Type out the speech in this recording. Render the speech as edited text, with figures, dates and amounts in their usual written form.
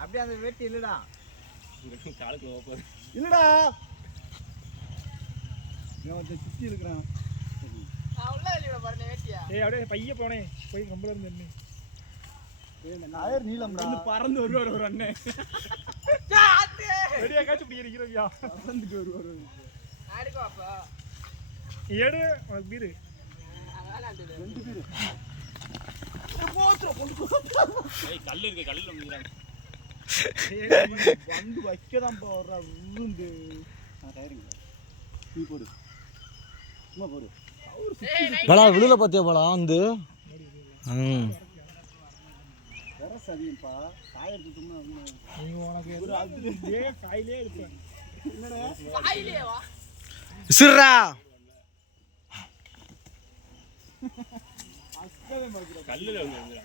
அப்படியே அந்த வெட்டி இல்லடா காலுக்குள்ள போகுது இல்லடா நான் சுத்தி இருக்கிறேன் நான் உள்ள வெளிய பாருங்க வெட்டியா ஏய் அப்படியே பைய போனே போய் கம்பல இருந்து என்ன டயர் நீலம்டா பறந்து வருவார் ஒரு அண்ணன் ரெடியா காச்சு பிடி இருக்கறியா பறந்துட்டு வருவார் ஆடிக்கோ அப்ப ஏடு உனக்கு பீரு ரெண்டு பேரு ஏய் கல்லு இருக்கு கல்லுல மீறாங்க வந்து வைக்கதான் போறா உருந்து டயருங்க நீ போடு சும்மா போடு பலா விழுல பாத்தியா பலா வந்து வேற சரிப்பா டயர் சுத்தமா நீங்க உனக்கு ஒரு அதுலயே காயிலே இருக்கு என்னடா காயிலேவா சிர்ரா கல்லுல வந்து